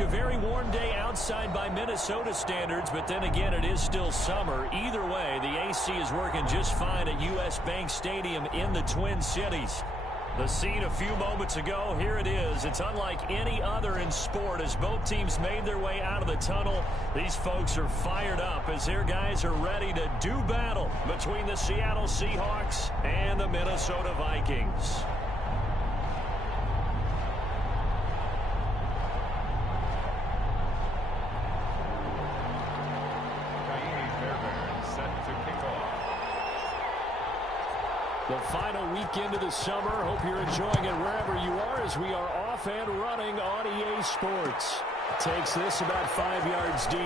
A very warm day outside by Minnesota standards, but then again, it is still summer. Either way, the AC is working just fine at U.S. Bank Stadium in the Twin Cities. The scene a few moments ago, here it is. It's unlike any other in sport as both teams made their way out of the tunnel. These folks are fired up as their guys are ready to do battle between the Seattle Seahawks and the Minnesota Vikings. The final weekend of the summer. Hope you're enjoying it wherever you are as we are off and running on EA Sports. Takes this about 5 yards deep.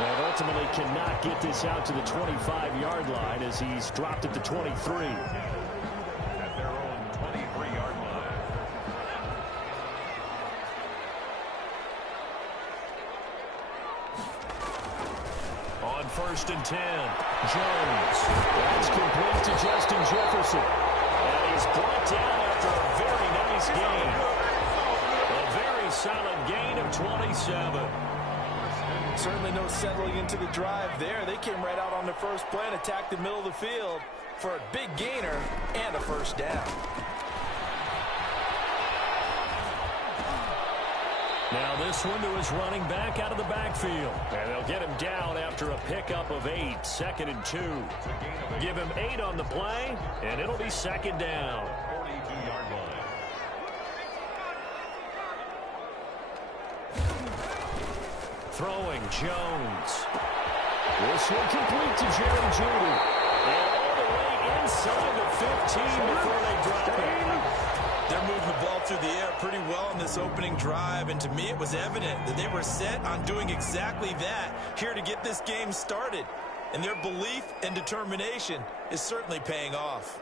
And ultimately cannot get this out to the 25-yard line as he's dropped it to 23. At their own 23-yard line. On 1st and 10, Jones. That's complete to Justin Jefferson. And he's brought down after a very nice gain. A very solid gain of 27. Certainly no settling into the drive there. They came right out on the first play and attacked the middle of the field for a big gainer and a first down. Now this one to his running back out of the backfield. And they'll get him down after a pickup of 8. 2nd and 2. Give him 8 on the play, and it'll be 2nd down. 42-yard line. Throwing Jones. This one complete to Jerry Jeudy. And all the way inside the 15 before they drop it. They're moving the ball through the air pretty well in this opening drive, and to me it was evident that they were set on doing exactly that here to get this game started. And their belief and determination is certainly paying off.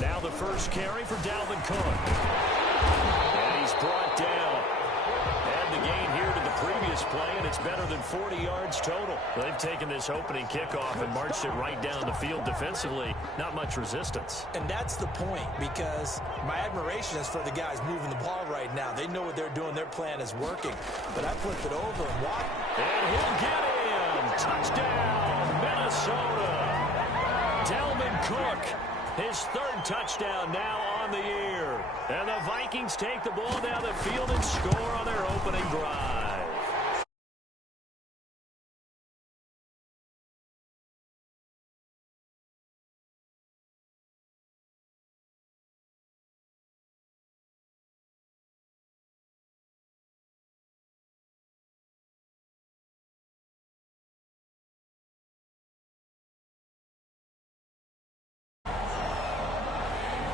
Now the first carry for Dalvin Cook. And he's brought down. And the gain here to the previous play, and it's better than 40 yards total. They've taken this opening kickoff and marched it right down the field defensively. Not much resistance. And that's the point, because my admiration is for the guys moving the ball right now. They know what they're doing. Their plan is working. But I flipped it over and watch. And he'll get him. Touchdown, Minnesota. Dalvin Cook. His 3rd touchdown now on the year. And the Vikings take the ball down the field and score on their opening drive.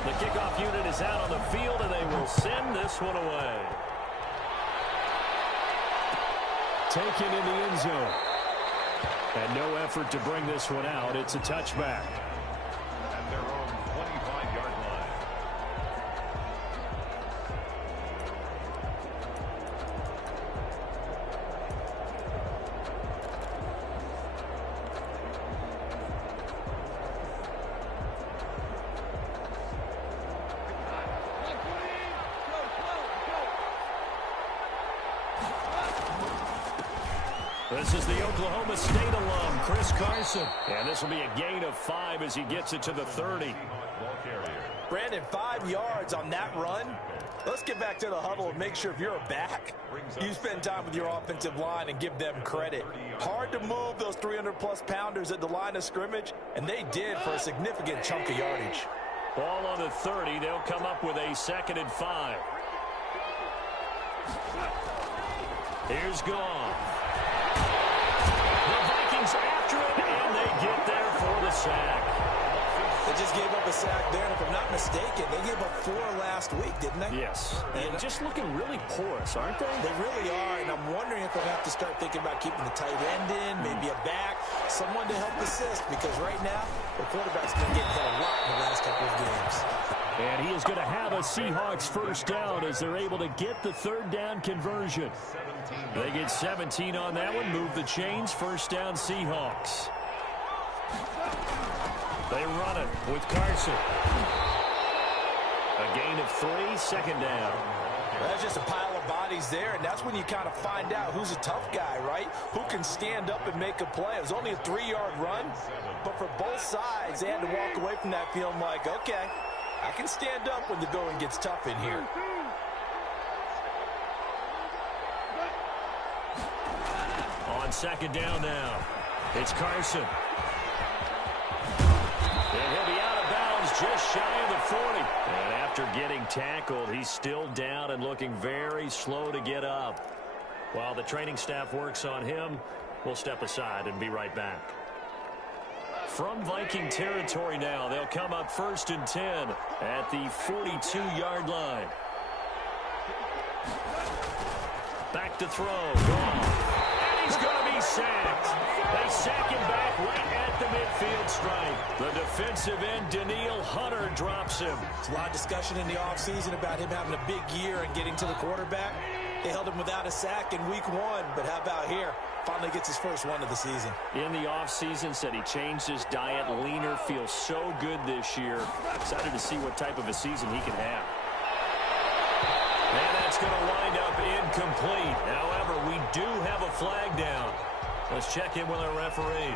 The kickoff unit is out on the field, and they will send this one away. Taken in the end zone. And no effort to bring this one out. It's a touchback. At their own 25-yard line. This is the Oklahoma State alum, Chris Carson. And this will be a gain of 5 as he gets it to the 30. Brandon, 5 yards on that run. Let's get back to the huddle and make sure if you're a back, you spend time with your offensive line and give them credit. Hard to move those 300-plus pounders at the line of scrimmage, and they did for a significant chunk of yardage. Ball on the 30. They'll come up with a 2nd and 5. Here's Goff. The Vikings after it, and they get there for the sack. They just gave up a sack there, and if I'm not mistaken, they gave up 4 last week, didn't they? Yes. And just looking really porous, aren't they? They really are, and I'm wondering if they'll have to start thinking about keeping the tight end in, maybe a back, someone to help assist, because right now, the quarterback's been getting hit a lot in the last couple of games. And he is going to have a Seahawks first down as they're able to get the 3rd down conversion. They get 17 on that one, move the chains, first down Seahawks. They run it with Carson. A gain of 3, second down. That's just a pile of bodies there, and that's when you kind of find out who's a tough guy, right? Who can stand up and make a play. It was only a 3-yard run, but for both sides, they had to walk away from that feeling like, okay, I can stand up when the going gets tough in here. On second down now, it's Carson. And he'll be out of bounds just shy of the 40. And after getting tackled, he's still down and looking very slow to get up. While the training staff works on him, we'll step aside and be right back. From Viking territory now, they'll come up 1st and 10 at the 42-yard line. Back to throw. Gone. And he's going to be sacked. They sack him back right at the midfield stripe. The defensive end, Daniil Hunter, drops him. There's a lot of discussion in the offseason about him having a big year and getting to the quarterback. They held him without a sack in week 1, but how about here? Finally gets his first one of the season. In the offseason, said he changed his diet, leaner, feels so good this year. Excited to see what type of a season he can have. And that's going to wind up incomplete. However, we do have a flag down. Let's check in with our referee.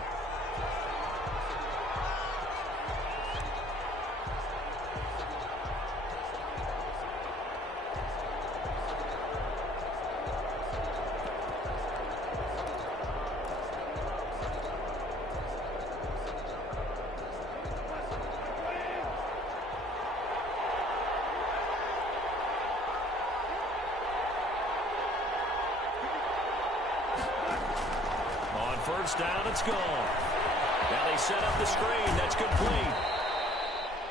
First down, it's gone. Now they set up the screen. That's complete.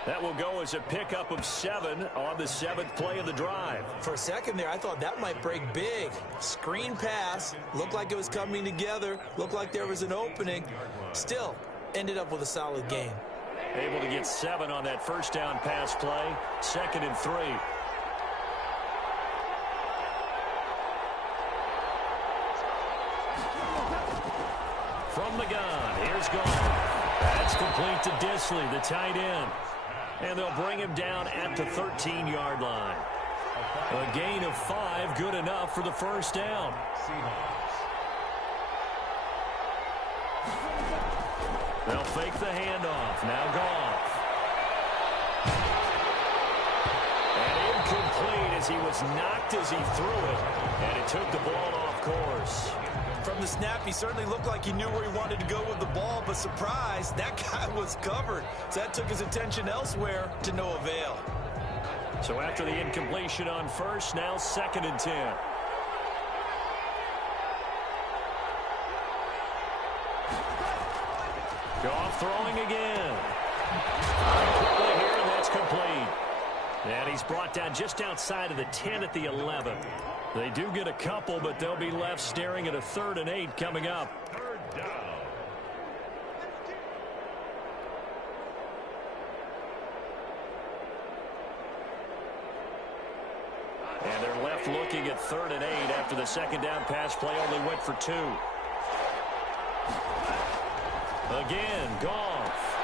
That will go as a pickup of 7 on the 7th play of the drive. For a second there, I thought that might break big. Screen pass. Looked like it was coming together. Looked like there was an opening. Still, ended up with a solid gain. Able to get 7 on that first down pass play. 2nd and 3. From the gun, here's Gone. That's complete to Disley, the tight end. And they'll bring him down at the 13-yard line. A gain of 5, good enough for the first down. They'll fake the handoff. Now Goff. And incomplete as he was knocked as he threw it. And it took the ball off course. From the snap, he certainly looked like he knew where he wanted to go with the ball, but surprise, that guy was covered. So that took his attention elsewhere to no avail. So after the incompletion on first, now 2nd and 10. Goff throwing again. Quickly here, and that's complete. And he's brought down just outside of the 10 at the 11. They do get a couple, but they'll be left staring at a 3rd and 8 coming up. Third down. And they're left looking at 3rd and 8 after the second down pass play only went for 2. Again, Goff.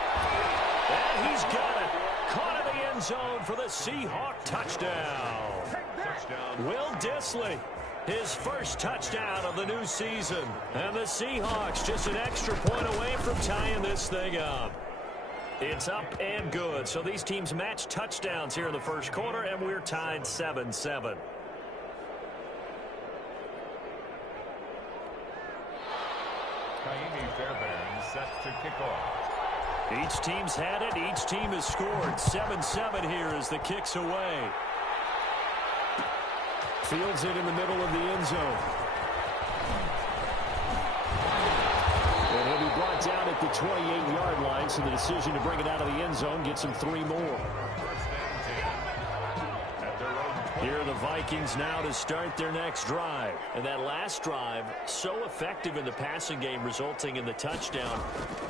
And he's got it. Caught in the end zone for the Seahawk touchdown. Will Disley, his first touchdown of the new season. And the Seahawks just an extra point away from tying this thing up. It's up and good. So these teams match touchdowns here in the first quarter, and we're tied 7-7. Fairbairn set to kick off. Each team's had it. Each team has scored. 7-7 here as the kick's away. Fields it in the middle of the end zone. And he'll be brought down at the 28-yard line, so the decision to bring it out of the end zone gets him 3 more. Here are the Vikings now to start their next drive. And that last drive, so effective in the passing game, resulting in the touchdown.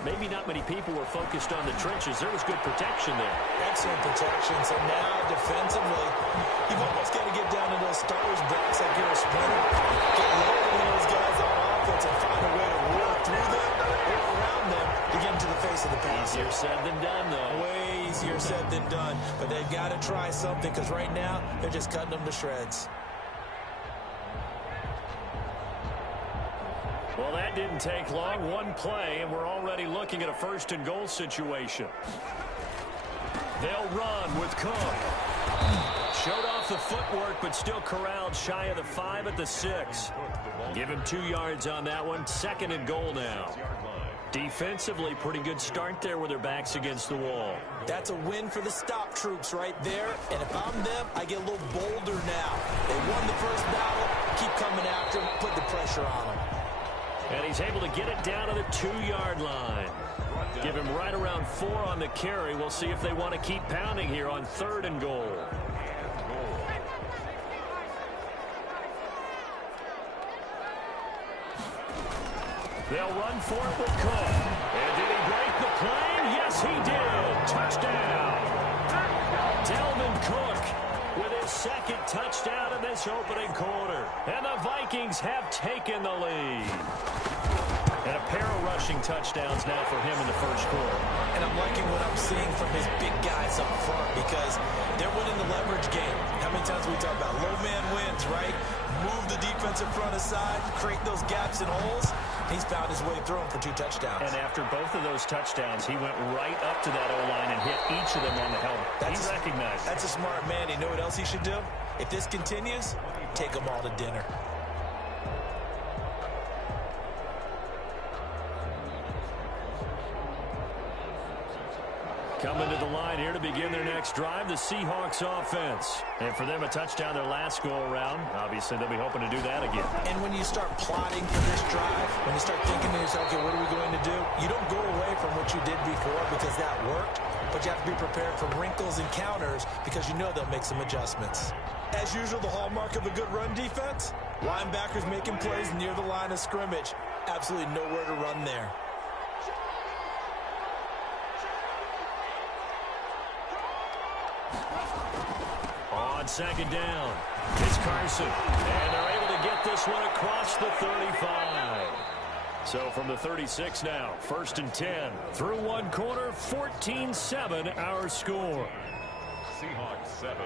Maybe not many people were focused on the trenches. There was good protection there. Excellent protection. So now, defensively, you've almost got to get down to those starters' backs like you're a sprinter. Get lower than those guys on defense and find a way to roll through them or around them to get into the face of the pass. Easier said than done, though. Way easier said than done. But they've got to try something because right now they're just cutting them to shreds. Well, that didn't take long. One play, and we're already looking at a first-and-goal situation. They'll run with Cook. Showed off the footwork, but still corralled shy of the 5 at the 6. Give him 2 yards on that one. 2nd and goal now. Defensively, pretty good start there with their backs against the wall. That's a win for the stop troops right there. And if I'm them, I get a little bolder now. They won the first battle. Keep coming after them. Put the pressure on them. And he's able to get it down to the 2-yard line. Give him right around 4 on the carry. We'll see if they want to keep pounding here on 3rd and goal. They'll run for it with Cook. And did he break the plane? Yes, he did. Touchdown. Dalvin Cook with his 2nd touchdown in this opening quarter. And the Vikings have taken the lead. And a pair of rushing touchdowns now for him in the first quarter. And I'm liking what I'm seeing from his big guys up front because they're winning the leverage game. How many times we talk about low man wins, right? Move the defensive front aside, create those gaps and holes. He's found his way through them for 2 touchdowns. And after both of those touchdowns, he went right up to that O-line and hit each of them on the helmet. He recognized it. That's a smart man. You know what else he should do? If this continues, take them all to dinner. Coming to the line here to begin their next drive, the Seahawks offense. And for them, a touchdown their last go-around. Obviously, they'll be hoping to do that again. And when you start plotting for this drive, when you start thinking to yourself, okay, what are we going to do? You don't go away from what you did before because that worked, but you have to be prepared for wrinkles and counters because you know they'll make some adjustments. As usual, the hallmark of a good run defense, linebackers making plays near the line of scrimmage. Absolutely nowhere to run there. On 2nd down, it's Carson. And they're able to get this one across the 35. So from the 36 now, 1st and 10. Through one quarter, 14-7 our score. Seahawks 7.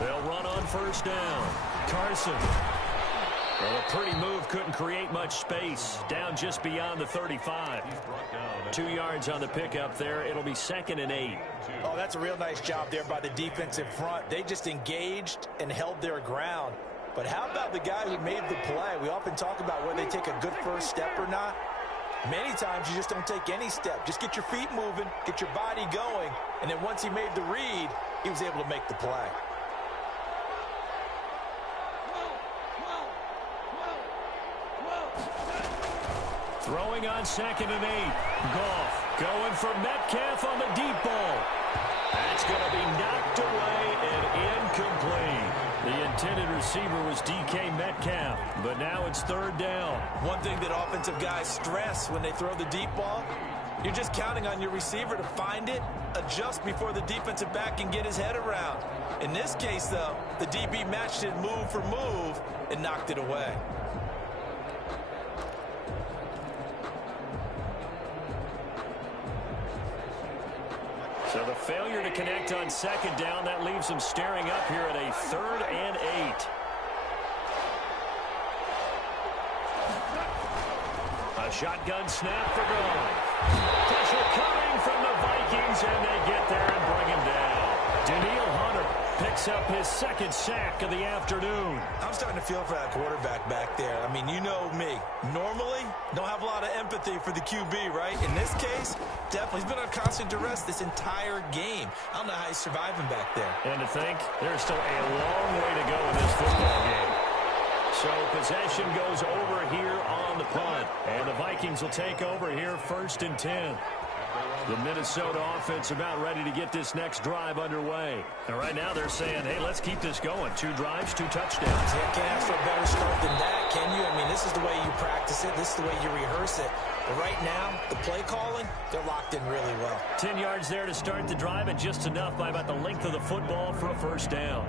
They'll run on 1st down. Carson. Well, a pretty move couldn't create much space. Down just beyond the 35. 2 yards on the pickup there. It'll be 2nd and 8. Oh, that's a real nice job there by the defensive front. They just engaged and held their ground. But how about the guy who made the play? We often talk about whether they take a good first step or not. Many times you just don't take any step. Just get your feet moving, get your body going, and then once he made the read, he was able to make the play. Throwing on 2nd and 8. Goff going for Metcalf on the deep ball. That's going to be knocked away and incomplete. The intended receiver was DK Metcalf, but now it's 3rd down. One thing that offensive guys stress when they throw the deep ball, you're just counting on your receiver to find it, adjust before the defensive back can get his head around. In this case, though, the DB matched it move for move and knocked it away. So the failure to connect on 2nd down, that leaves them staring up here at a 3rd and 8. A shotgun snap for Goff. Pressure coming from the Vikings, and they get there and bring him down. Danielle Hunter picks up his 2nd sack of the afternoon. I'm starting to feel for that quarterback back there. I mean, you know me. Normally, don't have a lot of empathy for the QB, right? In this case, definitely. He's been on constant duress this entire game. I don't know how he's surviving back there. And to think, there's still a long way to go in this football game. So possession goes over here on the punt. And the Vikings will take over here 1st and 10. The Minnesota offense about ready to get this next drive underway. And right now they're saying, hey, let's keep this going. 2 drives, 2 touchdowns. Yeah, can't ask for a better start than that, can you? I mean, this is the way you practice it. This is the way you rehearse it. But right now, the play calling, they're locked in really well. 10 yards there to start the drive, and just enough by about the length of the football for a first down.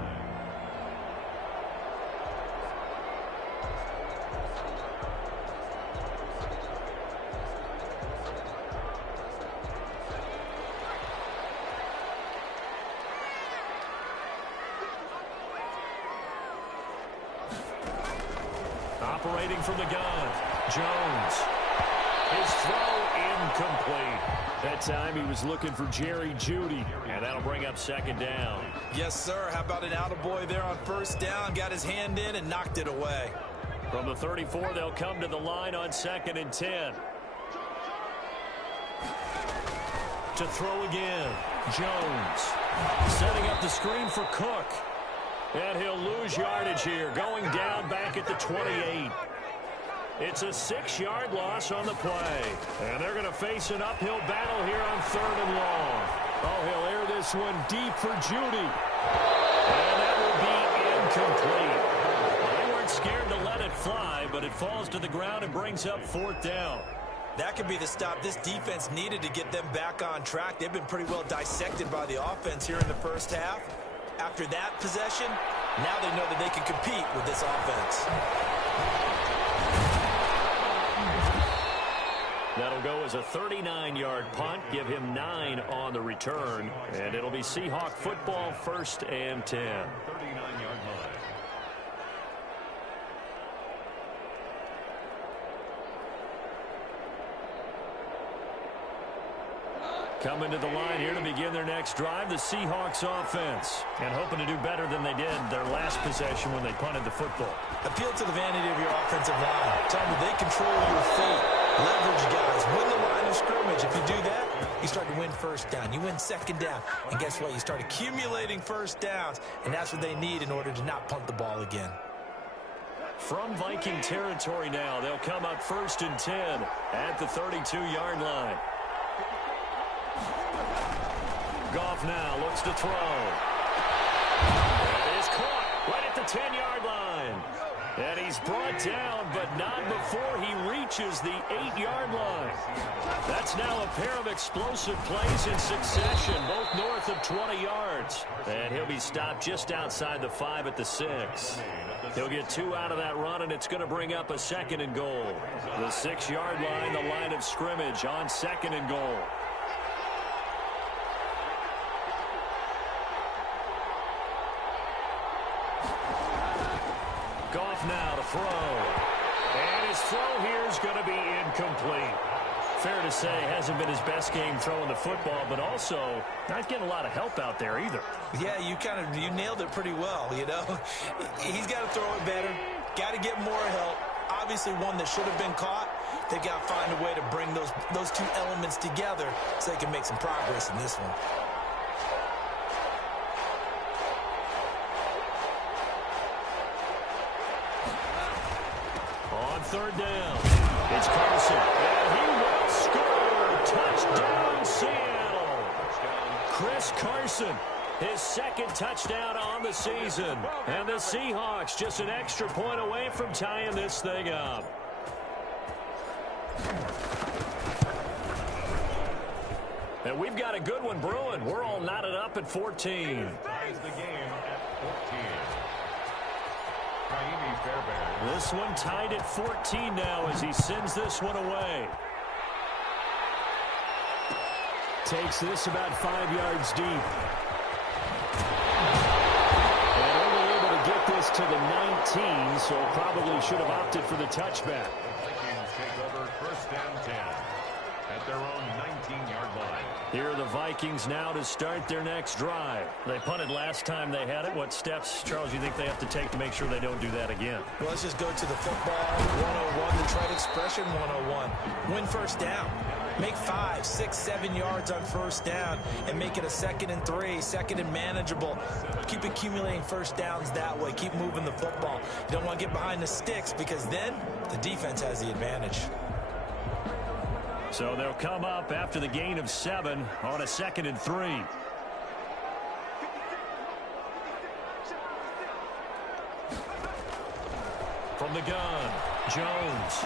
Operating from the gun, Jones. His throw incomplete. That time he was looking for Jerry Jeudy, and that'll bring up second down. Yes, sir. How about an attaboy there on first down? Got his hand in and knocked it away. From the 34, they'll come to the line on 2nd and 10. To throw again, Jones. Setting up the screen for Cook. And he'll lose yardage here, going down back at the 28. It's a 6-yard loss on the play. And they're going to face an uphill battle here on 3rd and long. Oh, he'll air this one deep for Jeudy. And that will be incomplete. Well, they weren't scared to let it fly, but it falls to the ground and brings up 4th down. That could be the stop this defense needed to get them back on track. They've been pretty well dissected by the offense here in the first half. After that possession, now they know that they can compete with this offense. That'll go as a 39-yard punt, give him 9 on the return, and it'll be Seahawk football, 1st and 10. 39-yard line. Coming to the line here to begin their next drive, the Seahawks offense. And hoping to do better than they did their last possession when they punted the football. Appeal to the vanity of your offensive line. Tell them they control your fate. Leverage guys. Win the line of scrimmage. If you do that, you start to win first down. You win 2nd down. And guess what? You start accumulating first downs. And that's what they need in order to not punt the ball again. From Viking territory now, they'll come up 1st and 10 at the 32-yard line. Goff now looks to throw. It is caught right at the 10-yard line. And he's brought down, but not before he reaches the 8-yard line. That's now a pair of explosive plays in succession, both north of 20 yards. And he'll be stopped just outside the 5 at the 6. He'll get 2 out of that run, and it's going to bring up a 2nd and goal. The 6-yard line, the line of scrimmage on 2nd and goal. Goff now to throw. And his throw here is going to be incomplete. Fair to say, hasn't been his best game throwing the football, but also not getting a lot of help out there either. Yeah, you nailed it pretty well, you know. He's got to throw it better. Got to get more help. Obviously one that should have been caught. They've got to find a way to bring those 2 elements together so they can make some progress in this one. On 3rd down, it's Carson. And he will score. Touchdown, Seattle. Chris Carson, his 2nd touchdown on the season. And the Seahawks just an extra point away from tying this thing up. And we've got a good one brewing. We're all knotted up at 14. Ties the game at 14. This one tied at 14 now as he sends this one away. Takes this about 5 yards deep. And only able to get this to the 19, so probably should have opted for the touchback. Vikings take over 1st and 10 at their own 19-yard line. Here are the Vikings now to start their next drive. They punted last time they had it. What steps, Charles, you think they have to take to make sure they don't do that again? Well, let's just go to the football 101, the trade expression 101. Win first down. Make 5, 6, 7 yards on first down and make it a 2nd and 3, 2nd and manageable. Keep accumulating first downs that way. Keep moving the football. You don't want to get behind the sticks because then the defense has the advantage. So they'll come up after the gain of 7 on a 2nd and 3. From the gun, Jones.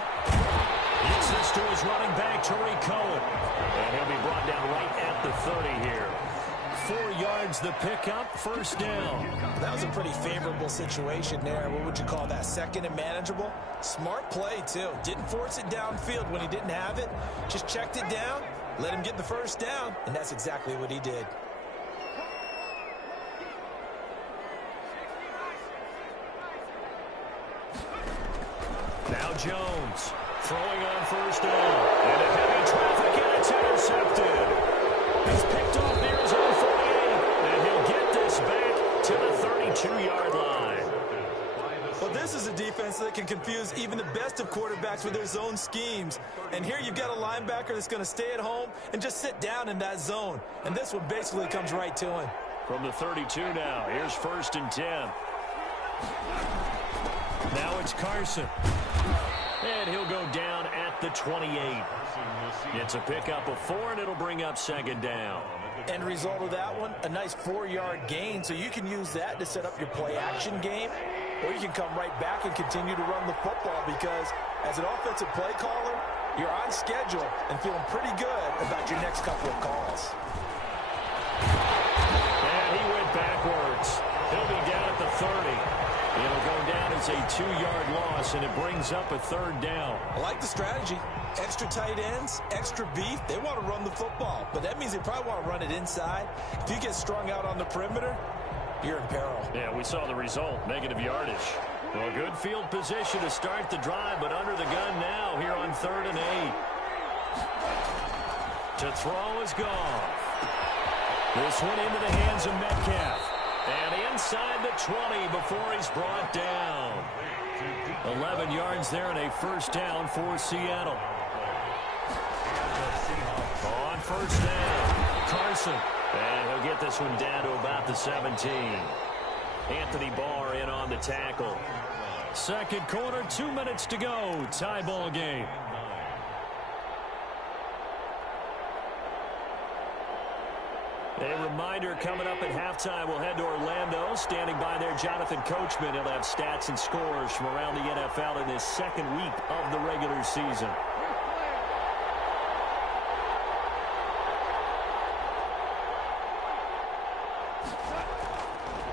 Gets this to his running back, Tariq Cohen. And he'll be brought down right at the 30 here. 4 yards the pickup, first down. That was a pretty favorable situation there. What would you call that? 2nd and manageable? Smart play, too. Didn't force it downfield when he didn't have it. Just checked it down, let him get the first down, and that's exactly what he did. Now Jones throwing on first down. And a heavy traffic, and it's intercepted. He's picked off near his own 48, and he'll get this back to the 32-yard line. Well, this is a defense that can confuse even the best of quarterbacks with their zone schemes. And here you've got a linebacker that's going to stay at home and just sit down in that zone. And this one basically comes right to him. From the 32 now, here's 1st and 10. Now it's Carson. And he'll go down at the 28. It's a pickup of 4, and it'll bring up 2nd down. End result of that one, a nice 4-yard gain. So you can use that to set up your play-action game, or you can come right back and continue to run the football because as an offensive play caller, you're on schedule and feeling pretty good about your next couple of calls. And he went backwards. He'll be down at the 30. It'll go down as a 2-yard loss, and it brings up a 3rd down. I like the strategy. Extra tight ends, extra beef. They want to run the football, but that means they probably want to run it inside. If you get strung out on the perimeter, you're in peril. Yeah, we saw the result, negative yardage. Well, good field position to start the drive, but under the gun now here on 3rd and 8. To throw is Goff. This one into the hands of Metcalf. And inside the 20 before he's brought down. 11 yards there and a first down for Seattle. On first down, Carson. And he'll get this one down to about the 17. Anthony Barr in on the tackle. 2nd quarter, 2 minutes to go. Tie ball game. A reminder coming up at halftime, we'll head to Orlando. Standing by there, Jonathan Coachman. He'll have stats and scores from around the NFL in his 2nd week of the regular season.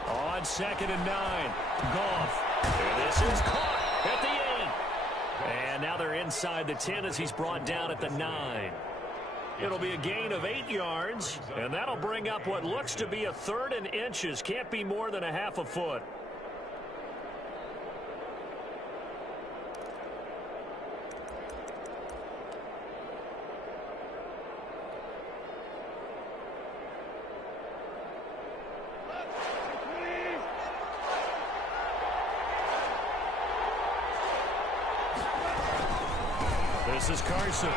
On 2nd and 9, Goff. And this is caught at the 8. And now they're inside the 10 as he's brought down at the 9. It'll be a gain of 8 yards, and that'll bring up what looks to be a 3rd and inches. Can't be more than a half a foot. This is Carson.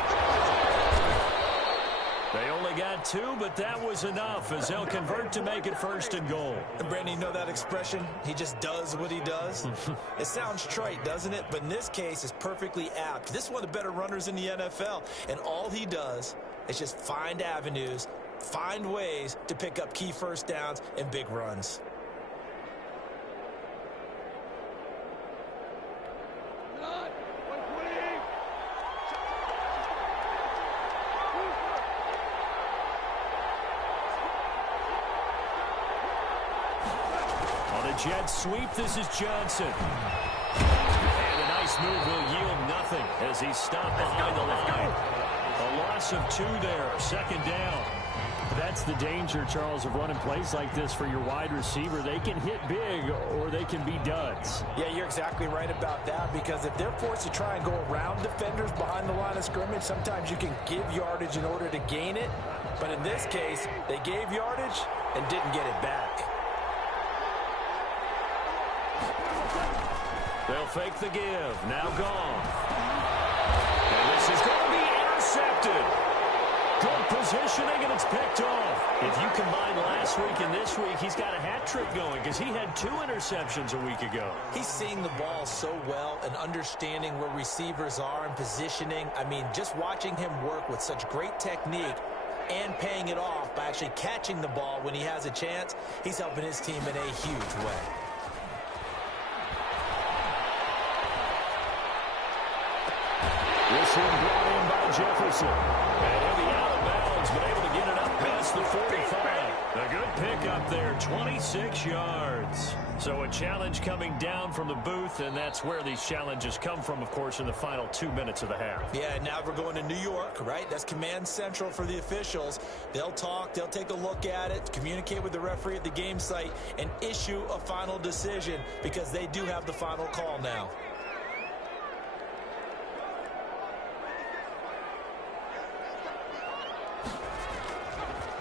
They only got 2, but that was enough as they'll convert to make it 1st and goal. And Brandon, you know that expression? He just does what he does. It sounds trite, doesn't it? But in this case, it's perfectly apt. This is one of the better runners in the NFL. And all he does is just find avenues, find ways to pick up key first downs and big runs. Jet sweep, this is Johnson. And a nice move will yield nothing as he's stopped behind the line. A loss of 2 there, 2nd down. That's the danger, Charles, of running plays like this for your wide receiver. They can hit big or they can be duds. Yeah, you're exactly right about that because if they're forced to try and go around defenders behind the line of scrimmage, sometimes you can give yardage in order to gain it. But in this case, they gave yardage and didn't get it back. They'll fake the give. Now Goff. And this is going to be intercepted. Good positioning, and it's picked off. If you combine last week and this week, he's got a hat trick going because he had 2 interceptions a week ago. He's seeing the ball so well and understanding where receivers are and positioning. I mean, just watching him work with such great technique and paying it off by actually catching the ball when he has a chance, he's helping his team in a huge way. This one brought in by Jefferson. And he'll be out of bounds, but able to get it up past the 45. A good pickup there, 26 yards. So a challenge coming down from the booth, and that's where these challenges come from, of course, in the final 2 minutes of the half. Yeah, now we're going to New York, right? That's command central for the officials. They'll talk, they'll take a look at it, communicate with the referee at the game site, and issue a final decision because they do have the final call now.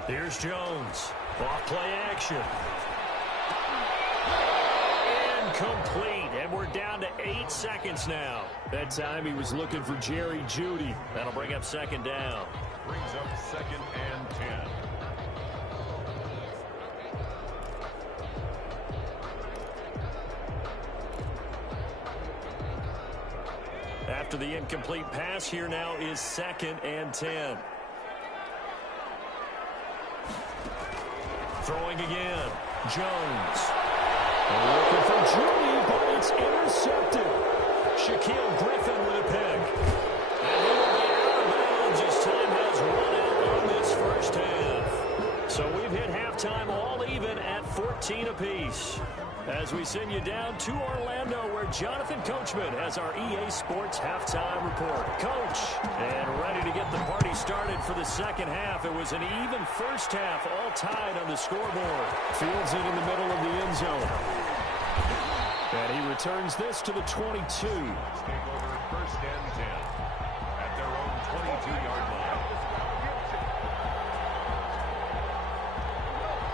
Here's Jones. Off play action. Incomplete, and we're down to 8 seconds now. That time he was looking for Jerry Jeudy. That'll bring up second down. Brings up 2nd and 10. After the incomplete pass, here now is 2nd and 10. Throwing again. Jones. Looking for Jeudy, but it's intercepted. Shaquille Griffin with a pick. And he will be out of bounds as time has run out on this first half. So we've hit halftime all even at 14 apiece. As we send you down to Orlando, where Jonathan Coachman has our EA Sports halftime report. Coach, and ready to get the party started for the second half. It was an even first half, all tied on the scoreboard. Fields it in the middle of the end zone. And he returns this to the 22. Take over 1st and 10 at their own 22-yard line.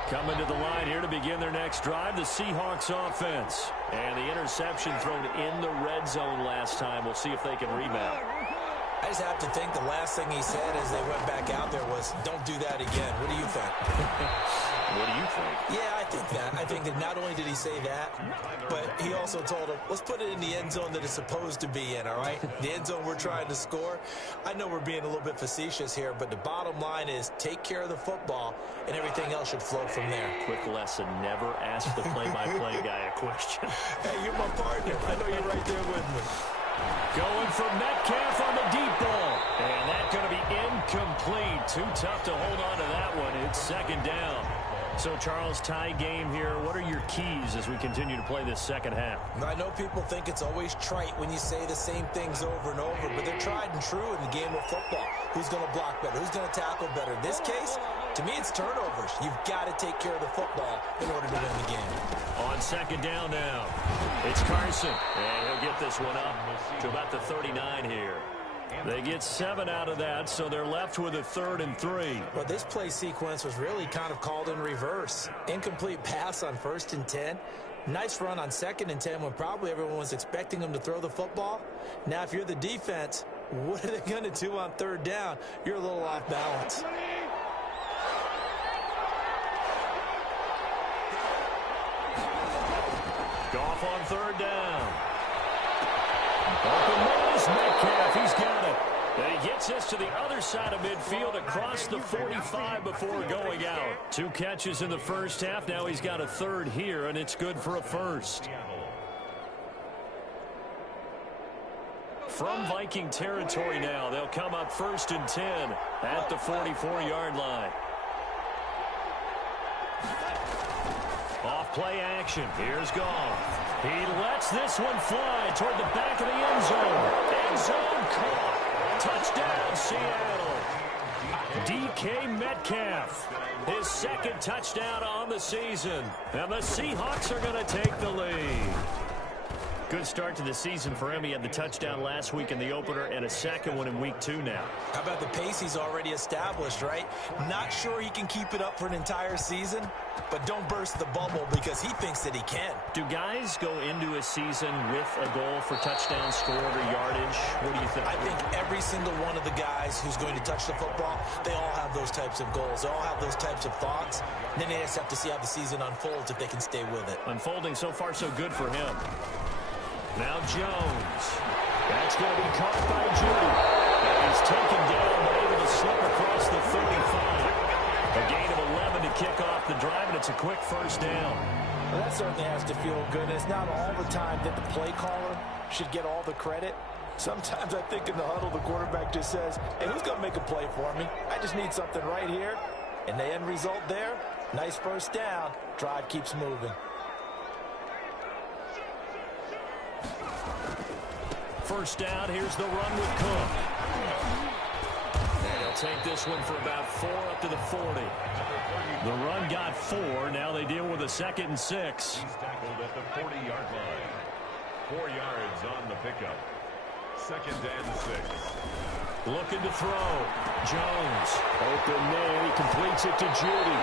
Coming to the line here to begin their next drive, the Seahawks offense. And the interception thrown in the red zone last time. We'll see if they can rebound. I just have to think the last thing he said as they went back out there was, don't do that again. What do you think? What do you think? Yeah, I think that. I think that not only did he say that, but he also told him, let's put it in the end zone that it's supposed to be in, all right? The end zone we're trying to score. I know we're being a little bit facetious here, but the bottom line is take care of the football, and everything else should flow from there. Quick lesson, never ask the play-by-play guy a question. Hey, you're my partner. I know you're right there with me. Going for Metcalf on the deep ball. And that's going to be incomplete. Too tough to hold on to that one. It's second down. So, Charles, tie game here. What are your keys as we continue to play this second half? I know people think it's always trite when you say the same things over and over, but they're tried and true in the game of football. Who's going to block better? Who's going to tackle better? In this case, to me, it's turnovers. You've got to take care of the football in order to win the game. On second down now, it's Carson. And he'll get this one up to about the 39 here. They get 7 out of that, so they're left with a 3rd and 3. Well, this play sequence was really kind of called in reverse. Incomplete pass on 1st and 10. Nice run on 2nd and 10 when probably everyone was expecting them to throw the football. Now, if you're the defense, what are they going to do on 3rd down? You're a little off balance. Goff on 3rd down. Open man is Metcalf. He's got it. And he gets this to the other side of midfield across the 45 before going out. 2 catches in the first half. Now he's got a 3rd here, and it's good for a 1st. From Viking territory now, they'll come up 1st and 10 at the 44-yard line. Off play action. Here's Goff. He lets this one fly toward the back of the end zone. End zone caught. Touchdown, Seattle. DK Metcalf. His 2nd touchdown on the season. And the Seahawks are going to take the lead. Good start to the season for him. He had the touchdown last week in the opener and a second one in week 2 now. How about the pace he's already established, right? Not sure he can keep it up for an entire season, but don't burst the bubble because he thinks that he can. Do guys go into a season with a goal for touchdowns scored or yardage? What do you think? I think every single one of the guys who's going to touch the football, they all have those types of goals. They all have those types of thoughts. And then they just have to see how the season unfolds if they can stay with it. Unfolding so far so good for him. Now Jones. That's going to be caught by Judy. And he's taken down but able to slip across the 35. A gain of 11 to kick off the drive, and it's a quick first down. Well, that certainly has to feel good. It's not all the time that the play caller should get all the credit. Sometimes I think in the huddle, the quarterback just says, hey, who's going to make a play for me? I just need something right here. And the end result there, nice first down. Drive keeps moving. First down, here's the run with Cook. And he'll take this one for about 4 up to the 40. The run got 4. Now they deal with a 2nd and 6. He's tackled at the 40-yard line. 4 yards on the pickup. 2nd and 6. Looking to throw. Jones. Open man. He completes it to Judy.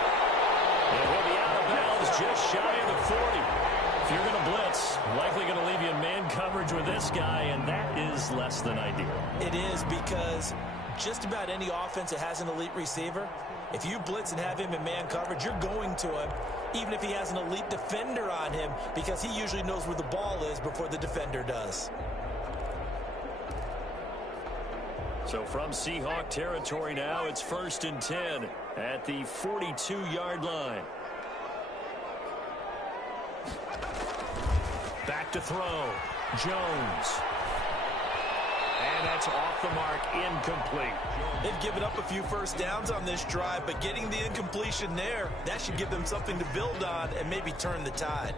And he'll be out of bounds just shy of the 40. If you're going to blitz, likely going to leave you in man coverage with this guy, and that is less than ideal. It is because just about any offense that has an elite receiver, if you blitz and have him in man coverage, you're going to him, even if he has an elite defender on him, because he usually knows where the ball is before the defender does. So from Seahawk territory now, it's 1st and 10 at the 42-yard line. Back to throw. Jones. And that's off the mark, incomplete. They've given up a few first downs on this drive, but getting the incompletion there, that should give them something to build on and maybe turn the tide.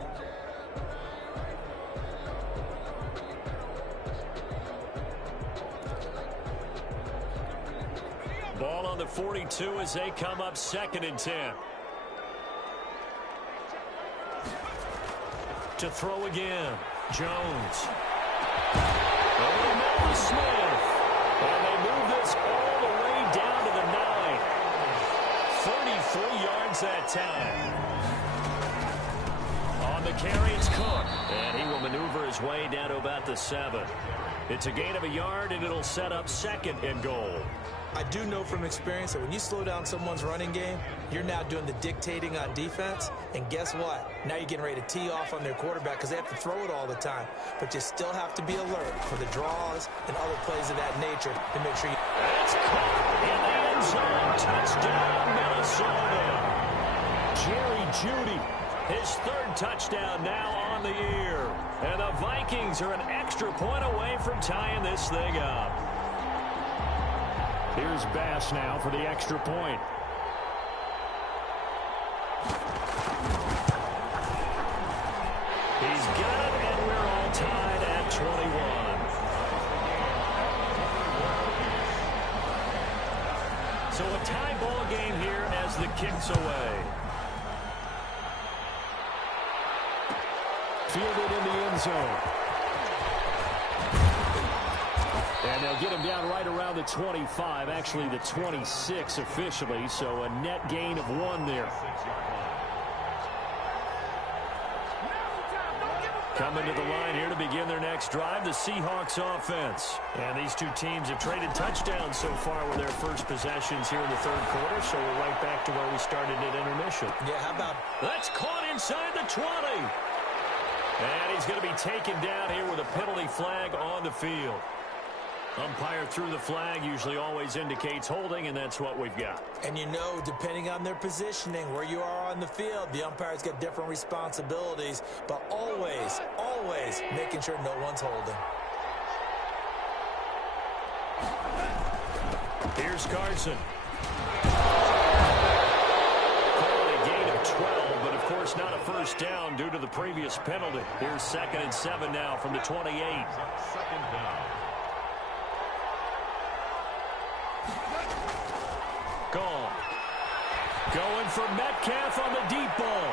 Ball on the 42 as they come up 2nd and 10. To throw again. Jones. Over to Smith. And they move this all the way down to the 9. 33 yards that time. On the carry, it's Cook. And he will maneuver his way down to about the 7. It's a gain of a yard, and it'll set up 2nd and goal. I do know from experience that when you slow down someone's running game, you're now doing the dictating on defense. And guess what? Now you're getting ready to tee off on their quarterback because they have to throw it all the time. But you still have to be alert for the draws and other plays of that nature to make sure you... That's caught in the end zone. Touchdown, Minnesota. Jerry Jeudy, his 3rd touchdown now on the year. And the Vikings are an extra point away from tying this thing up. Here's Bass now for the extra point. He's got it, and we're all tied at 21. So a tie ball game here as the kick's away. Fielded in the end zone. And they'll get him down right around the 25, actually the 26 officially, so a net gain of 1 there. Coming to the line here to begin their next drive, the Seahawks offense. And these two teams have traded touchdowns so far with their first possessions here in the 3rd quarter, so we're right back to where we started at intermission. Yeah, how about... That's caught inside the 20. And he's going to be taken down here with a penalty flag on the field. Umpire threw the flag, usually always indicates holding, and that's what we've got. And you know, depending on their positioning, where you are on the field, the umpire's got different responsibilities, but always, always making sure no one's holding. Here's Carson. Calling a gain of 12, but of course not a first down due to the previous penalty. Here's 2nd and 7 now from the 28. 2nd down. Gone. Going for Metcalf on the deep ball.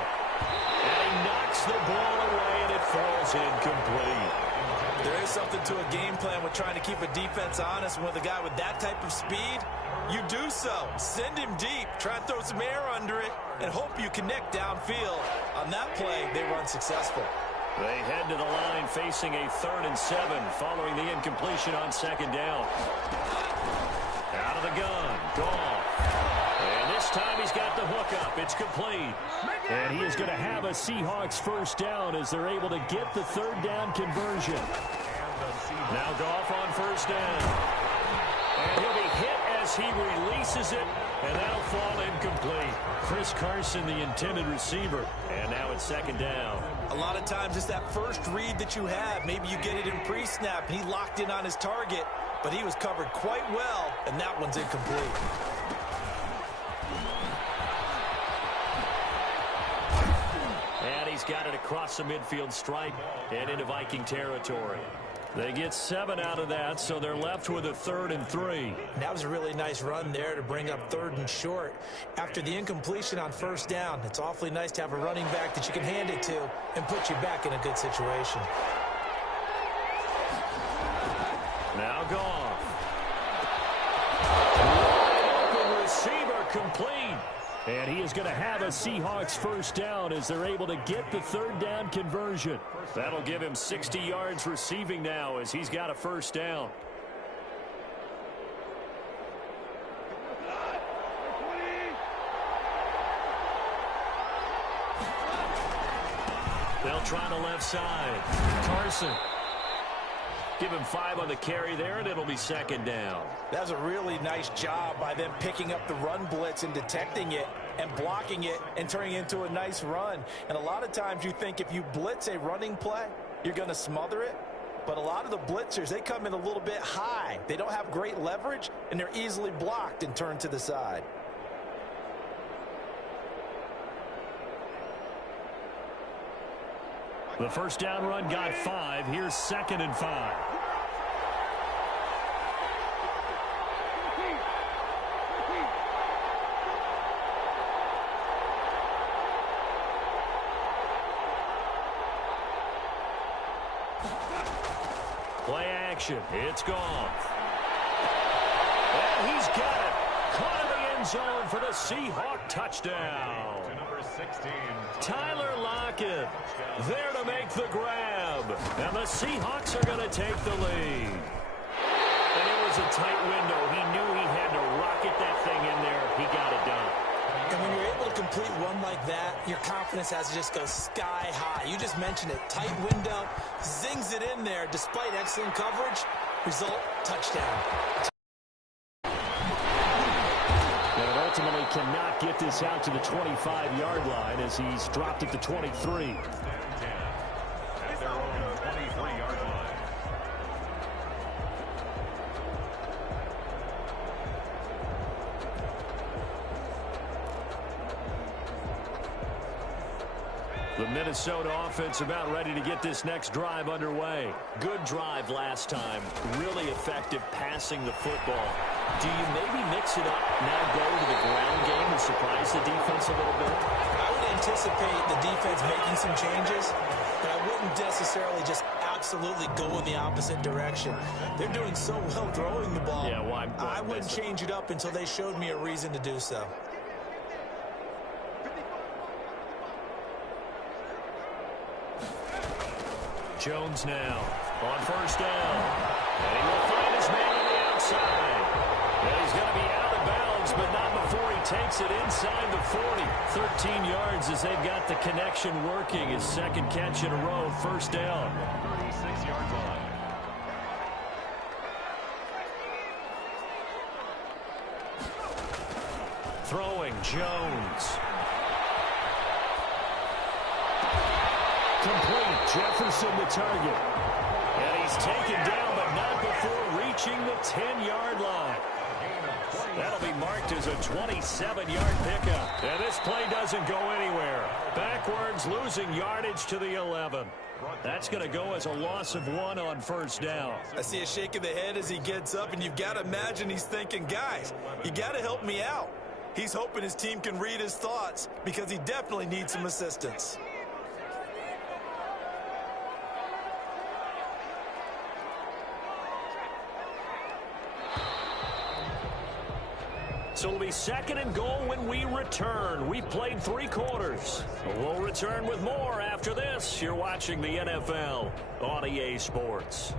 And he knocks the ball away, and it falls incomplete. There is something to a game plan with trying to keep a defense honest. And with a guy with that type of speed, you do so. Send him deep, try and throw some air under it, and hope you connect downfield. On that play, they run successful. They head to the line facing a 3rd and 7 following the incompletion on 2nd down. Out of the gun, Goff. And this time he's got the hook up. It's complete. And he is going to have a Seahawks 1st down as they're able to get the 3rd down conversion. Now Goff on 1st down. And he'll be hit as he releases it, and that'll fall incomplete. Chris Carson, the intended receiver. And now it's 2nd down. A lot of times it's that first read that you have. Maybe you get it in pre-snap, and he locked in on his target, but he was covered quite well, and that one's incomplete. And he's got it across the midfield stripe and into Viking territory. They get 7 out of that, so they're left with a 3rd and 3. That was a really nice run there to bring up 3rd and short. After the incompletion on 1st down, it's awfully nice to have a running back that you can hand it to and put you back in a good situation. Now Goff. Open receiver complete. And he is going to have a Seahawks 1st down as they're able to get the 3rd down conversion. That'll give him 60 yards receiving now as he's got a 1st down. They'll try the left side. Carson. Give him 5 on the carry there, and it'll be 2nd down. That was a really nice job by them picking up the run blitz and detecting it and blocking it and turning it into a nice run. And a lot of times you think if you blitz a running play, you're going to smother it. But a lot of the blitzers, they come in a little bit high. They don't have great leverage, and they're easily blocked and turned to the side. The 1st down run got 5. Here's 2nd and 5. Play action. It's Goff. And he's got it. Caught in the end zone for the Seahawk touchdown. Number 16. Tyler Lockett there to make the grab. And the Seahawks are going to take the lead. And it was a tight window. He knew he had to rocket that thing in there. He got it done. And when you're able to complete one like that, your confidence has to just go sky high. You just mentioned it. Tight window, zings it in there despite excellent coverage. Result, touchdown. And ultimately cannot get this out to the 25-yard line as he's dropped it to 23. At their own 23-yard line. The Minnesota offense about ready to get this next drive underway. Good drive last time. Really effective passing the football. Do you maybe mix it up, now go to the ground game and surprise the defense a little bit? I would anticipate the defense making some changes, but I wouldn't necessarily just absolutely go in the opposite direction. They're doing so well throwing the ball. Yeah, well, I wouldn't change it up until they showed me a reason to do so. Jones now on 1st down. And he will find his man on the outside. And he's going to be out of bounds, but not before he takes it inside the 40. 13 yards as they've got the connection working. His second catch in a row, 1st down. 36-yard line. Throwing, Jones. Complete. Jefferson the target. And he's taken down, but not before reaching the 10-yard line. That'll be marked as a 27-yard pickup. And this play doesn't go anywhere. Backwards, losing yardage to the 11. That's going to go as a loss of 1 on 1st down. I see a shake of the head as he gets up, and you've got to imagine he's thinking, guys, you got to help me out. He's hoping his team can read his thoughts because he definitely needs some assistance. So it'll be 2nd and goal when we return. We've played 3 quarters. We'll return with more after this. You're watching the NFL on EA Sports.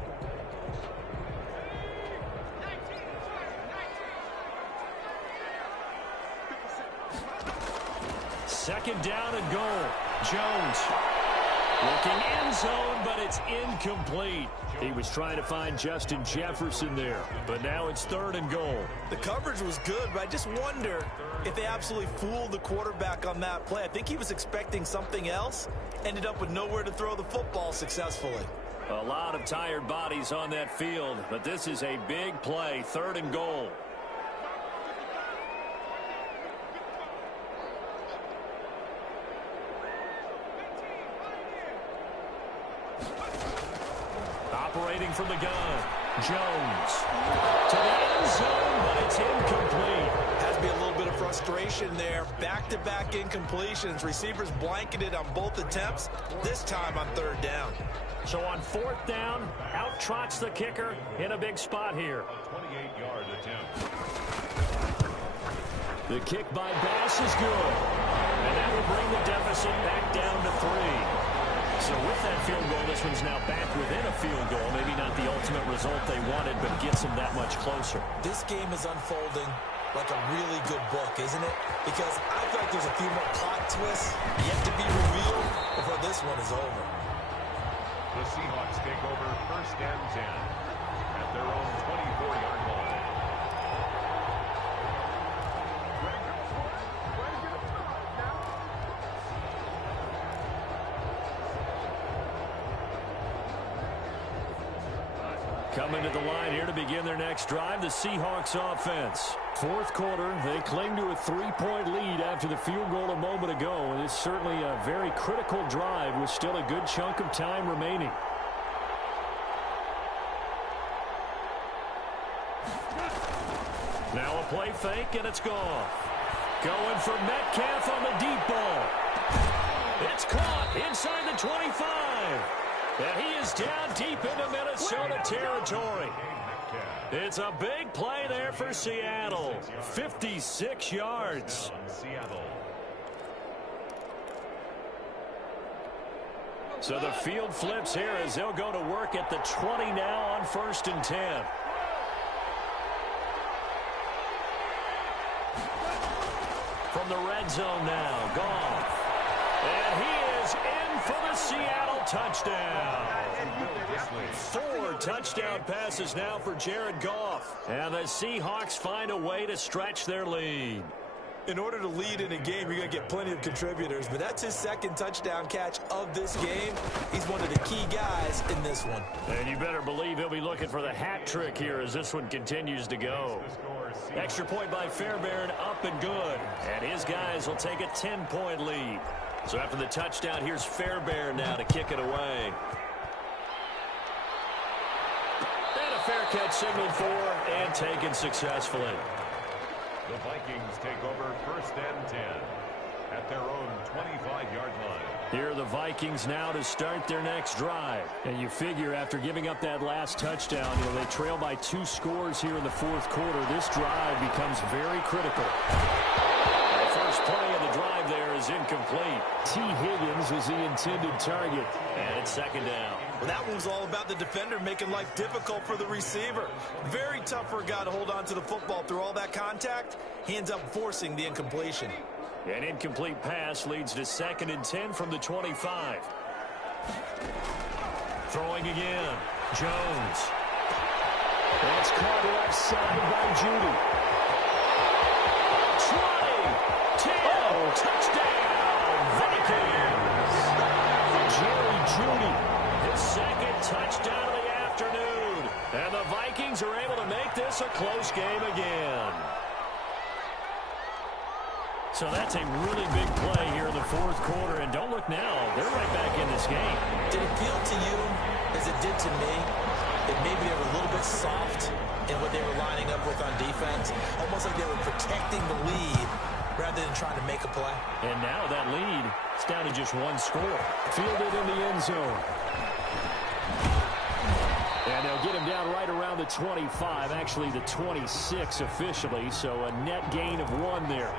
Second down and goal. Jones looking end zone, but it's incomplete. He was trying to find Justin Jefferson there, but now it's 3rd and goal. The coverage was good, but I just wonder if they absolutely fooled the quarterback on that play. I think he was expecting something else, ended up with nowhere to throw the football successfully. A lot of tired bodies on that field, but this is a big play, 3rd and goal. Operating from the gun, Jones to the end zone, but it's incomplete. Has to be a little bit of frustration there. Back-to-back incompletions. Receivers blanketed on both attempts, this time on 3rd down. So on 4th down, out trots the kicker in a big spot here. A 28-yard attempt. The kick by Bass is good, and that will bring the deficit back down to 3. So with that field goal, this one's now back within a field goal. Maybe not the ultimate result they wanted, but gets them that much closer. This game is unfolding like a really good book, isn't it? Because I feel like there's a few more plot twists yet to be revealed before this one is over. The Seahawks take over 1st and 10 at their own 24-yard line. Coming to the line here to begin their next drive, the Seahawks offense. 4th quarter, they cling to a 3-point lead after the field goal a moment ago, and it's certainly a very critical drive with still a good chunk of time remaining. Now a play fake, and it's gone. Going for Metcalf on the deep ball. It's caught inside the 25. And he is down deep into Minnesota territory. It's a big play there for Seattle. 56 yards. So the field flips here as they'll go to work at the 20 now on 1st and 10. From the red zone now, Goff. And he is in for the Seattle touchdown. 4 touchdown passes now for Jared Goff. And the Seahawks find a way to stretch their lead. In order to lead in a game, you're going to get plenty of contributors, but that's his 2nd touchdown catch of this game. He's one of the key guys in this one. And you better believe he'll be looking for the hat trick here as this one continues to go. Extra point by Fairbairn, up and good. And his guys will take a 10-point lead. So after the touchdown, here's Fairbairn now to kick it away. And a fair catch signaled for and taken successfully. The Vikings take over 1st and 10 at their own 25-yard line. Here are the Vikings now to start their next drive. And you figure after giving up that last touchdown, they trail by 2 scores here in the 4th quarter. This drive becomes very critical. The first play of the drive there is incomplete. T. Higgins was the intended target. And it's 2nd down. Well, that one was all about the defender making life difficult for the receiver. Very tough for a guy to hold on to the football through all that contact. He ends up forcing the incompletion. An incomplete pass leads to 2nd and 10 from the 25. Throwing again. Jones. That's caught left side by Judy. 20, 10, touchdown, Vikings. Jerry Judy, his 2nd touchdown of the afternoon. And the Vikings are able to make this a close game again. So that's a really big play here in the 4th quarter. And don't look now, they're right back in this game. Did it feel to you as it did to me? if maybe they were a little bit soft in what they were lining up with on defense, almost like they were protecting the lead rather than trying to make a play. And now that lead is down to just one score. Fielded in the end zone. And they'll get him down right around the 25, actually the 26 officially, so a net gain of 1 there.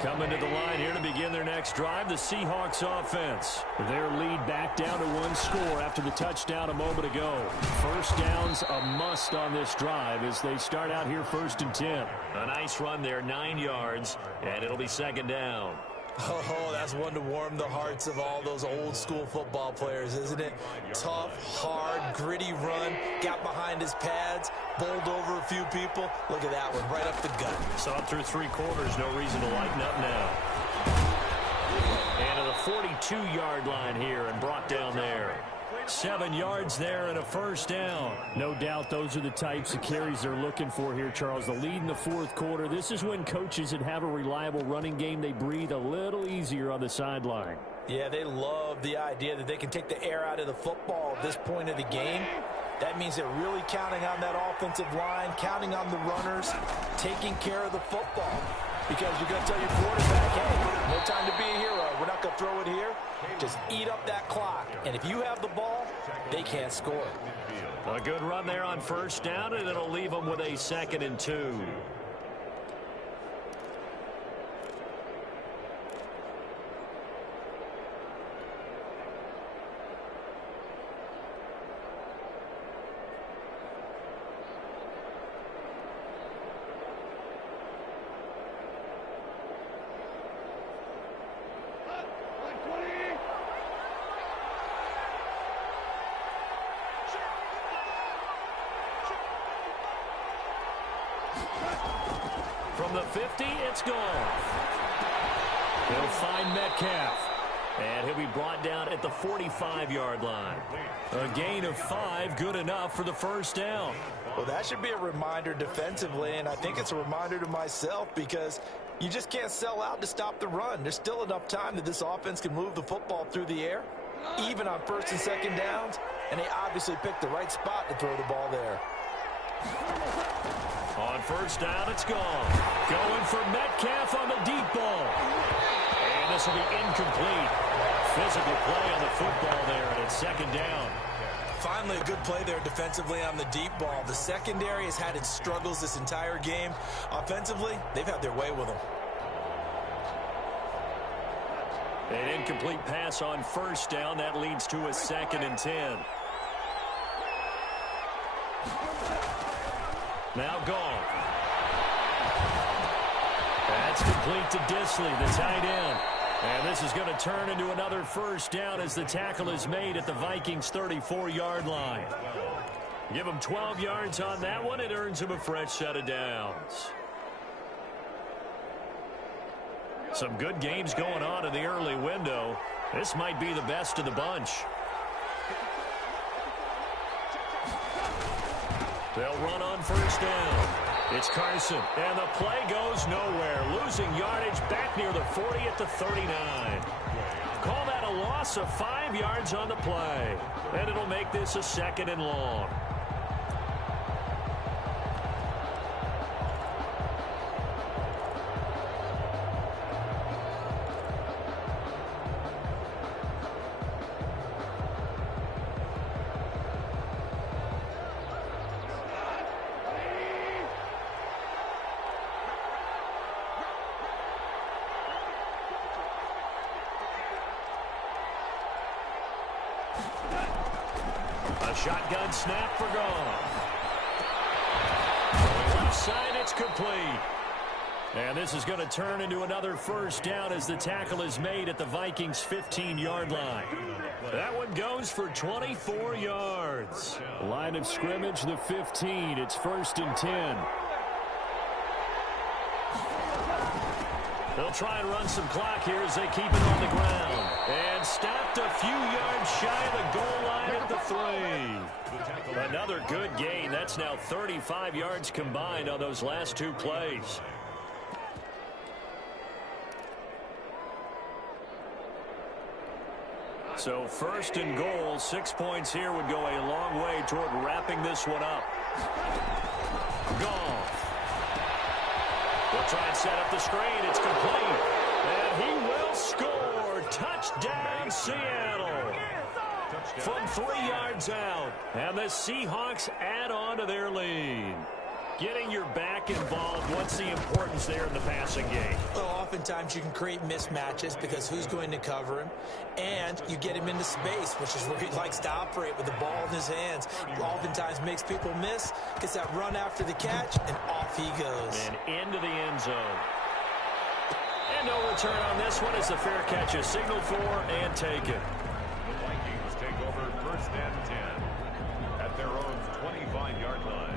Coming to the line here to begin their next drive, the Seahawks offense. Their lead back down to 1 score after the touchdown a moment ago. First down's a must on this drive as they start out here 1st and 10. A nice run there, 9 yards, and it'll be 2nd down. Oh, that's one to warm the hearts of all those old school football players, isn't it? Tough, hard, gritty run, got behind his pads, bowled over a few people. Look at that one, right up the gut. Saw it through 3 quarters, no reason to lighten up now. And to the 42-yard line here and brought down there. 7 yards there and a first down. No doubt those are the types of carries they're looking for here, Charles. The lead in the 4th quarter. This is when coaches that have a reliable running game, they breathe a little easier on the sideline. Yeah, they love the idea that they can take the air out of the football at this point of the game. That means they're really counting on that offensive line, counting on the runners, taking care of the football. Because you're going to tell your quarterback, hey, no time to be a hero. We're not going to throw it here. Just eat up that clock. And if you have the ball, they can't score. A good run there on first down, and it'll leave them with a 2nd and 2. From the 50, it's gone. He'll find Metcalf. And he'll be brought down at the 45-yard line. A gain of 5, good enough for the first down. Well, that should be a reminder defensively, and I think it's a reminder to myself because you just can't sell out to stop the run. There's still enough time that this offense can move the football through the air, even on 1st and 2nd downs, and they obviously picked the right spot to throw the ball there. On first down, it's gone. Going for Metcalf on the deep ball. And this will be incomplete. Physical play on the football there, and it's 2nd down. Finally, a good play there defensively on the deep ball. The secondary has had its struggles this entire game. Offensively, they've had their way with them. An incomplete pass on first down. That leads to a 2nd and 10. Now gone. That's complete to Disley, the tight end. And this is going to turn into another first down as the tackle is made at the Vikings 34-yard line. Give them 12 yards on that one. It earns them a fresh set of downs. Some good games going on in the early window. This might be the best of the bunch. They'll run on first down. It's Carson, and the play goes nowhere. Losing yardage back near the 40 at the 39. Call that a loss of 5 yards on the play. And it'll make this a 2nd and long. A shotgun snap for gone. Left side, it's complete. And this is going to turn into another first down as the tackle is made at the Vikings 15-yard line. That one goes for 24 yards. Line of scrimmage, the 15. It's 1st and 10. They'll try and run some clock here as they keep it on the ground. And stopped a few yards shy of the goal line at the 3. Another good gain. That's now 35 yards combined on those last 2 plays. So first and goal, 6 points here would go a long way toward wrapping this one up. Goff will try and set up the screen. It's complete. And he will score. Touchdown, Seattle. From 3 yards out. And the Seahawks add on to their lead. Getting your back involved, what's the importance there in the passing game? Well, oftentimes you can create mismatches because who's going to cover him, and you get him into space, which is where he likes to operate with the ball in his hands. Oftentimes makes people miss, gets that run after the catch, and off he goes. And into the end zone. And no return on this one as the fair catch is signaled for and taken. The Vikings take over first and 10 at their own 25-yard line.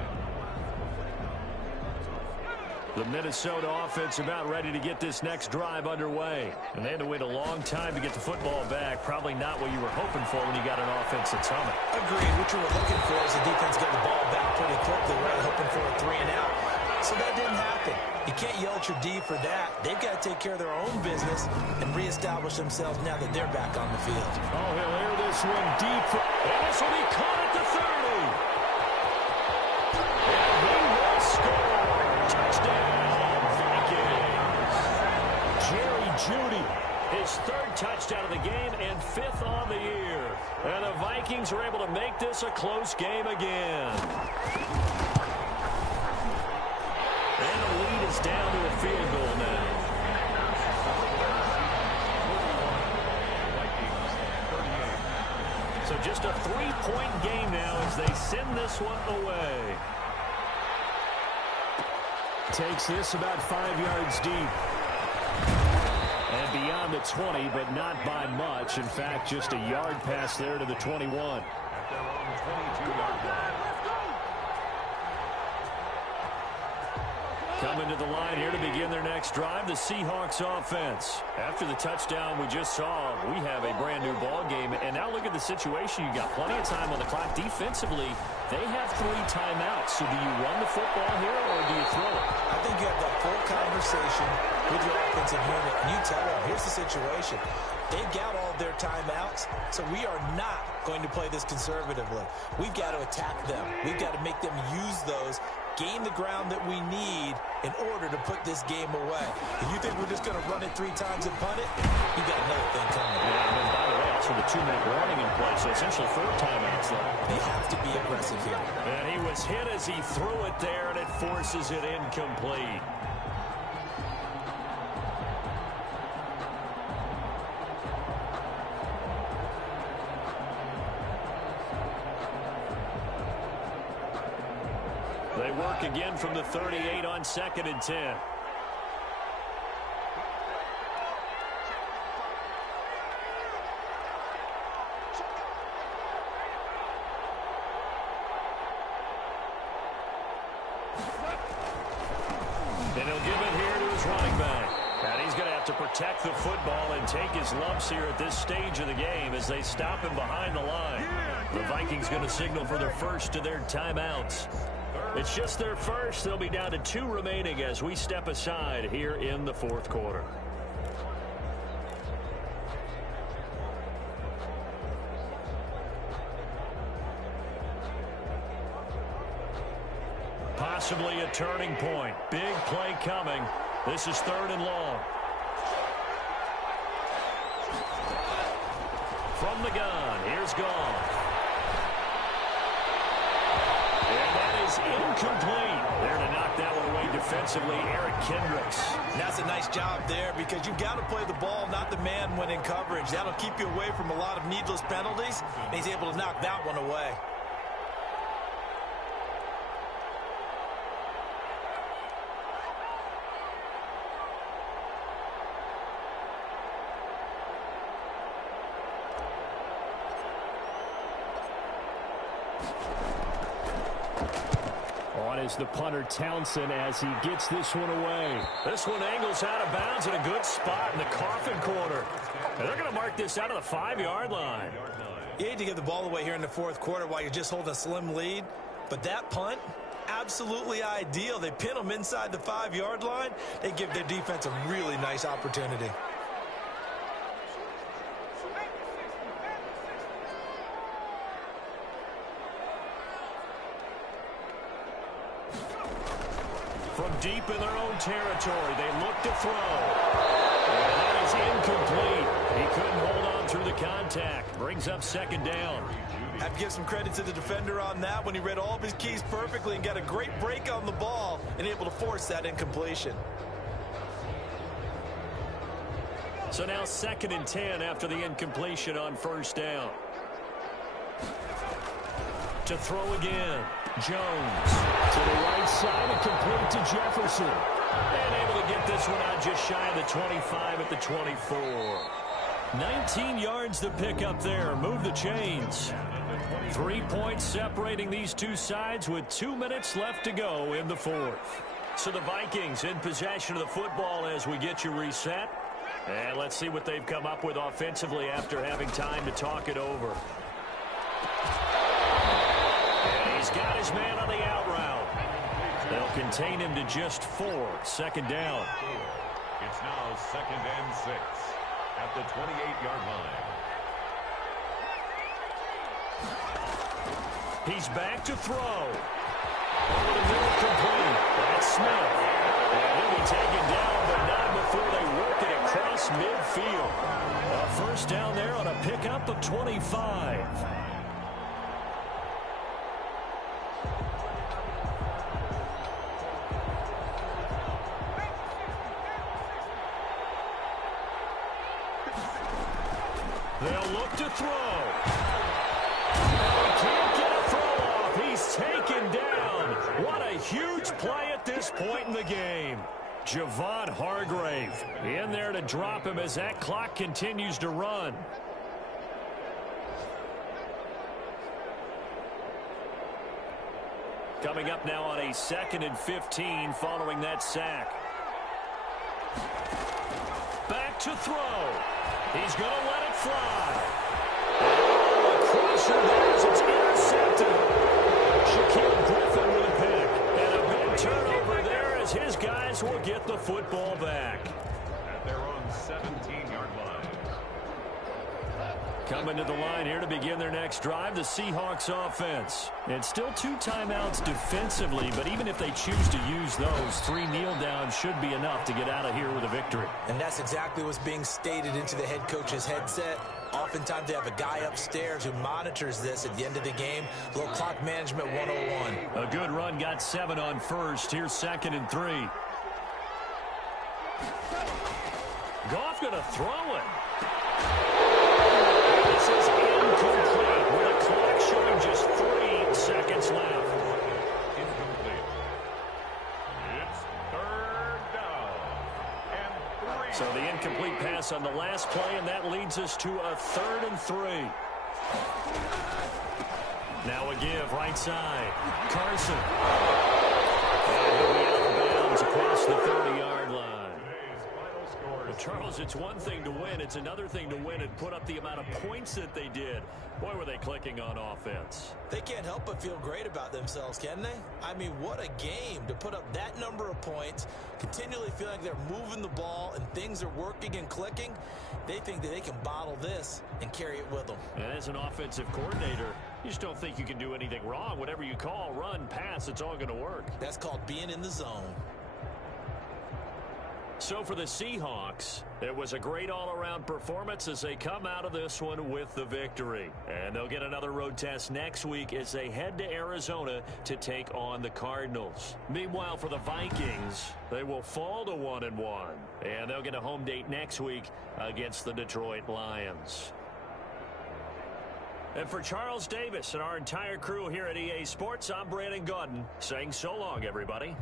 The Minnesota offense about ready to get this next drive underway. And they had to wait a long time to get the football back. Probably not what you were hoping for when you got an offense that's humming. Agreed. What you were looking for is the defense getting the ball back pretty quickly, right? Hoping for a 3 and out. So that didn't happen. You can't yell at your D for that. They've got to take care of their own business and reestablish themselves now that they're back on the field. Oh, he'll air this one deep. And this will be caught at the 30. And he will score. Touchdown, Vikings. Jerry Jeudy, his 3rd touchdown of the game and 5th on the year. And the Vikings are able to make this a close game again. And the lead is down to a field goal now. So just a 3-point game now as they send this one away. Takes this about 5 yards deep. And beyond the 20, but not by much. In fact, just a yard pass there to the 21. At their own 22-yard line. Coming to the line here to begin their next drive, the Seahawks offense. After the touchdown we just saw, we have a brand new ball game. And now look at the situation. You got plenty of time on the clock. Defensively, they have 3 timeouts. So do you run the football here or do you throw it? I think you have that full conversation with your offensive unit, and you tell them, here's the situation. They've got all their timeouts, so we are not going to play this conservatively. We've got to attack them. We've got to make them use those, gain the ground that we need in order to put this game away. If you think we're just going to run it 3 times and punt it, you got another thing coming. Yeah, and then by the way, also the 2-minute warning in place, so essentially 4 timeouts though. They have to be aggressive here. And he was hit as he threw it there, and it forces it incomplete. They work again from the 38 on 2nd and 10. And he'll give it here to his running back. And he's going to have to protect the football and take his lumps here at this stage of the game as they stop him behind the line. The Vikings going to signal for their first of their timeouts. It's just their first. They'll be down to 2 remaining as we step aside here in the 4th quarter. Possibly a turning point. Big play coming. This is 3rd and long. From the gun, here's Goff. And that is incomplete. There to knock that one away defensively, Eric Kendricks. That's a nice job there because you've got to play the ball, not the man when in coverage. That'll keep you away from a lot of needless penalties, and he's able to knock that one away. On is the punter Townsend as he gets this one away. This one angles out of bounds in a good spot in the coffin corner. And they're going to mark this out of the 5-yard line. You hate to give the ball away here in the 4th quarter while you're just holding a slim lead. But that punt, absolutely ideal. They pin them inside the 5-yard line. They give their defense a really nice opportunity. From deep in their own territory, they look to throw. And that is incomplete. He couldn't hold on through the contact. Brings up second down. I have to give some credit to the defender on that when he read all of his keys perfectly and got a great break on the ball and able to force that incompletion. So now 2nd and 10 after the incompletion on first down. To throw again. Jones to the right side and complete to Jefferson. And able to get this one out just shy of the 25 at the 24. 19 yards to pick up there. Move the chains. 3 points separating these two sides with 2 minutes left to go in the fourth. So the Vikings in possession of the football as we get you reset. And let's see what they've come up with offensively after having time to talk it over. And he's got his man on the out route. They'll contain him to just 4. 2nd down. It's now 2nd and 6 at the 28-yard line. He's back to throw. Over the middle, complete. That's Smith. And he'll be taken down, but not before they work it across midfield. A first down there on a pickup of 25. They'll look to throw. He can't get a throw off. He's taken down. What a huge play at this point in the game. Javon Hargrave in there to drop him as that clock continues to run. Coming up now on a 2nd and 15 following that sack. Back to throw. He's going to let it fly. Oh, a crusher there as it's intercepted. Shaquille Griffin with a pick. And a big turnover there as his guys will get the football back. At their own 17-yard line. Coming to the line here to begin their next drive, the Seahawks offense. It's still 2 timeouts defensively, but even if they choose to use those, 3 kneel downs should be enough to get out of here with a victory. And that's exactly what's being stated into the head coach's headset. Oftentimes they have a guy upstairs who monitors this at the end of the game. A little clock management 101. A good run, got 7 on first. Here's 2nd and 3. Goff going to throw it. This is incomplete with a clock showing just 3 seconds left. Incomplete. It's 3rd down and 3. So the incomplete pass on the last play, and that leads us to a 3rd and 3. Now a give right side. Carson. And he'll be out of bounds across the 30-yard line. Charles, it's one thing to win. It's another thing to win and put up the amount of points that they did. Boy, were they clicking on offense. They can't help but feel great about themselves, can they? I mean, what a game to put up that number of points, continually feel like they're moving the ball and things are working and clicking. They think that they can bottle this and carry it with them. And as an offensive coordinator, you just don't think you can do anything wrong. Whatever you call, run, pass, it's all going to work. That's called being in the zone. So for the Seahawks, it was a great all-around performance as they come out of this one with the victory. And they'll get another road test next week as they head to Arizona to take on the Cardinals. Meanwhile, for the Vikings, they will fall to 1-1. And they'll get a home date next week against the Detroit Lions. And for Charles Davis and our entire crew here at EA Sports, I'm Brandon Gaudin saying so long, everybody.